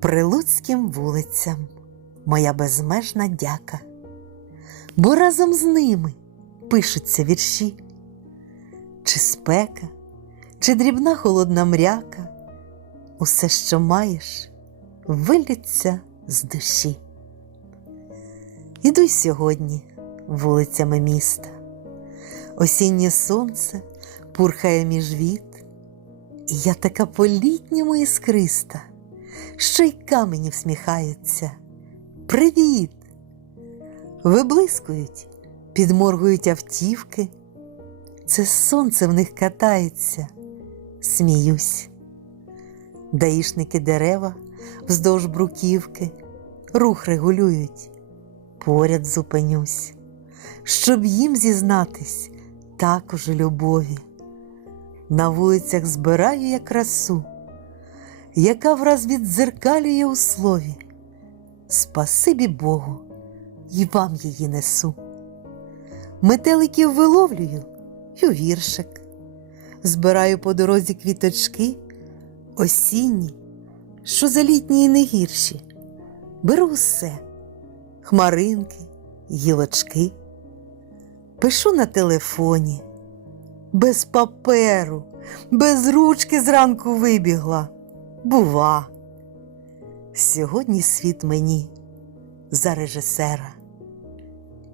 Прилуцьким вулицям моя безмежна дяка, бо разом з ними пишуться вірші, чи спека, чи дрібна холодна мряка, усе, що маєш, виліться з душі. Іду сьогодні вулицями міста. Осіннє сонце пурхає між віт, і я така по-літньому іскриста, що й камені всміхаються. Привіт! Виблискують, підморгують автівки. Це сонце в них катається, сміюсь. Даїшники дерева вздовж бруківки, рух регулюють, поряд зупинюсь, щоб їм зізнатись також любові. На вулицях збираю я красу, яка враз віддзеркалює у слові. Спасибі Богу, і вам її несу. Метеликів виловлюю й у віршик, збираю по дорозі квіточки, осінні, що за літні і не гірші. Беру все, хмаринки, гілочки, пишу на телефоні, без паперу, без ручки зранку вибігла. Бува. Сьогодні світ мені за режисера.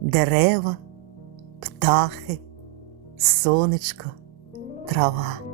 Дерева, птахи, сонечко, трава.